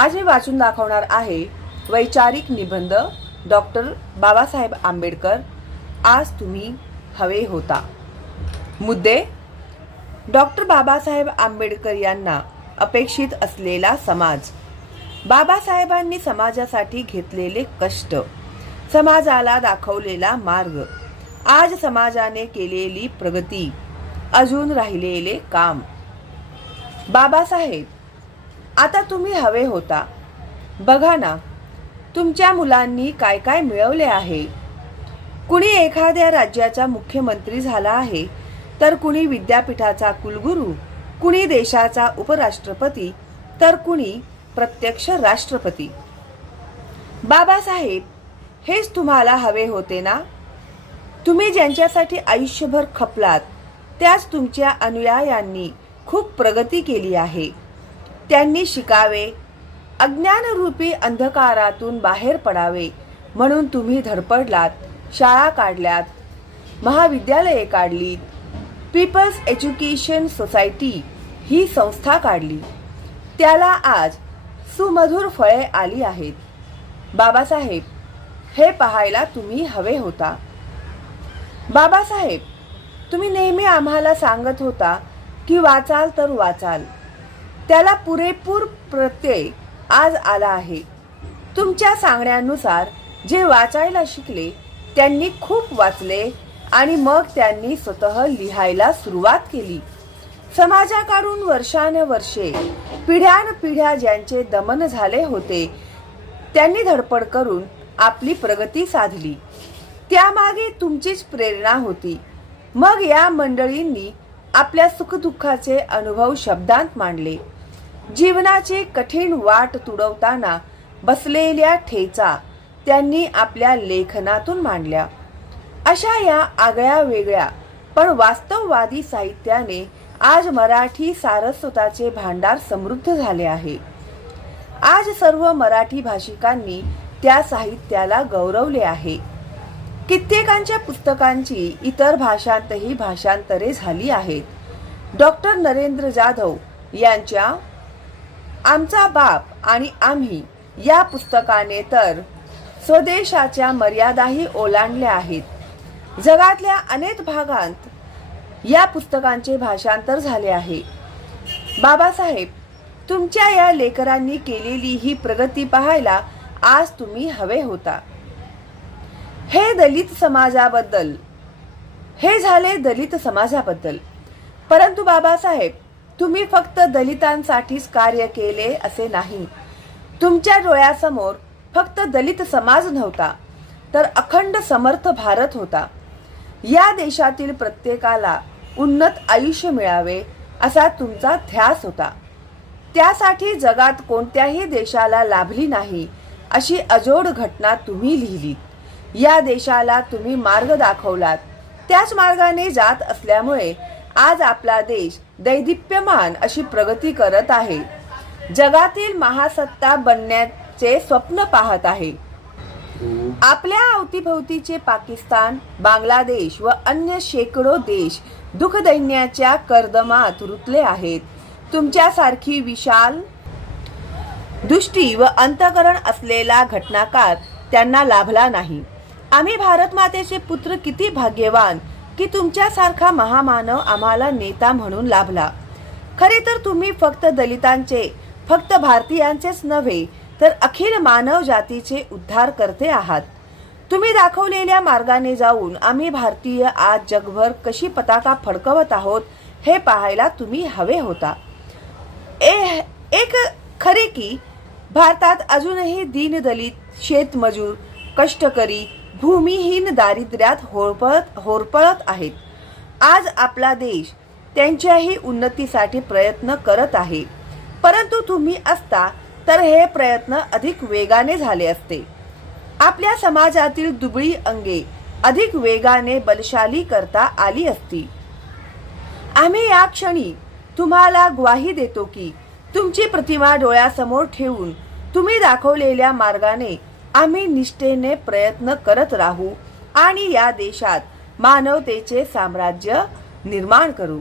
आज मी वाचून दाखवणार आहे वैचारिक निबंध डॉक्टर बाबासाहेब आंबेडकर आज तुम्ही हवे होता. मुद्दे डॉक्टर बाबासाहेब आंबेडकर यांना अपेक्षित असलेला समाज. बाबासाहेबांनी समाजासाठी घेतलेले कष्ट समाजाला दाखवलेला मार्ग आज समाजाने केलेली प्रगती अजून राहिलेले काम. बाबासाहेब आता तुम्ही हवे होता. बघा ना तुमच्या मुलांनी काय काय मिळवले आहे? कुणी एखाद्या राज्याचा मुख्यमंत्री झाला आहे तर कुणी विद्यापीठाचा कुलगुरू कुणी देशाचा उपराष्ट्रपती तर कुणी प्रत्यक्ष राष्ट्रपती. बाबासाहेब हेच तुम्हाला हवे होते ना? तुम्ही ज्यांच्यासाठी आयुष्यभर खपलात त्याच तुमच्या अनुयायांनी खूप प्रगती केली आहे. त्यांनी शिकावे. अज्ञानरूपी अंधकारातून बाहेर पडावे म्हणून तुम्ही धडपडलात शाळा काढल्यात महाविद्यालये काढलीत. पीपल्स एज्युकेशन सोसायटी ही संस्था काढली. त्याला आज सुमधुर फळे आली आहेत. बाबासाहेब हे पाहायला तुम्ही हवे होता. बाबासाहेब तुम्ही नेहमी आम्हाला सांगत होता की वाचाल तर वाचाल. त्याला पुरेपूर प्रत्यय आज आला आहे. तुमच्या सांगण्यानुसार जे वाचायला शिकले त्यांनी खूप वाचले आणि मग त्यांनी स्वतः लिहायला सुरुवात केली. समाजाकडून वर्षानुवर्षे पिढ्यानपिढ्या ज्यांचे दमन झाले होते त्यांनी धडपड करून आपली प्रगती साधली. त्यामागे तुमचीच प्रेरणा होती. मग या मंडळींनी आपल्या सुखदुःखाचे अनुभव शब्दांत मांडले. जीवनाचे कठीण वाट तुडवताना बसलेल्या ठेचा त्यांनी आपल्या लेखनातून मांडल्या. अशा या आगळ्या वेगळ्या पण वास्तववादी साहित्याने आज मराठी सारस्वताचे भांडार समृद्ध झाले आहे. आज सर्व मराठी भाषिकांनी त्या साहित्याला गौरवले आहे. कित्येकांच्या पुस्तकांची इतर भाषांतही भाषांतरे झाली आहेत. डॉक्टर नरेंद्र जाधव यांच्या आमचा बाप आणि आम्ही या पुस्तकाने तर स्वदेशाच्या मर्यादाही ओलांडल्या आहेत. जगातल्या अनेक भागांत या पुस्तकांचे भाषांतर झाले आहे. बाबासाहेब तुमच्या या लेकरांनी केलेली ही प्रगती पाहायला आज तुम्ही हवे होता. हे दलित समाजाबद्दल हे झाले दलित समाजाबद्दल. परंतु बाबासाहेब तुम्ही फक्त दलितांसाठीच कार्य केले असे नाही. तुमच्या डोळ्यासमोर फक्त दलित समाज नव्हता तर अखंड समर्थ भारत होता. या देशातील प्रत्येकाला उन्नत आयुष्य मिळावे असा तुमचा ध्यास होता. त्यासाठी जगात कोणत्याही देशाला लाभली नाही अशी अजोड घटना तुम्ही लिहिलीत या देशाला तुम्ही मार्ग दाखवलात. त्याच मार्गाने जात असल्यामुळे आज आपला देश दैदिप्यमान अशी प्रगती करत आहे. जगातील महासत्ता बनण्याचे स्वप्न पाहत आहे. आपल्या अवतीभोवतीचे पाकिस्तान बांगलादेश व अन्य शेकडो देश दुःखदैन्याच्या कर्दमात रुतले आहेत. तुमच्यासारखी विशाल दृष्टी व अंतकरण असलेला घटनाकार त्यांना लाभला नाही. आम्ही भारत मातेचे पुत्र किती भाग्यवान की तुमच्यासारखा महामानव आम्हाला नेता म्हणून लाभला. खरे तर तुम्ही फक्त दलितांचे फक्त भारतीयांचेच नव्हे तर अखिल मानव जातीचे उद्धार करते आहात. तुम्ही दाखवलेल्या मार्गाने जाऊन आम्ही भारतीय आज जगभर कशी पताका फडकवत आहोत हे पाहायला तुम्ही हवे होता. ए एक खरे की भारतात अजूनही दीनदलित शेतमजूर कष्टकरी भूमिहीन दारिद्र्यात होरपळत होरपळत आहेत. आज आपला देश त्यांच्याही उन्नतीसाठी प्रयत्न करत आहे. परंतु तुम्ही असता तर हे प्रयत्न अधिक वेगाने झाले असते. आपल्या समाजातील दुबळी अंगे अधिक वेगाने बलशाली करता आली असती. आम्ही या क्षणी तुम्हाला ग्वाही देतो की तुमची प्रतिमा डोळ्यासमोर ठेवून तुम्ही दाखवलेल्या मार्गाने आम्ही निष्ठेने प्रयत्न करत राहू आणि या देशात मानवतेचे साम्राज्य निर्माण करू.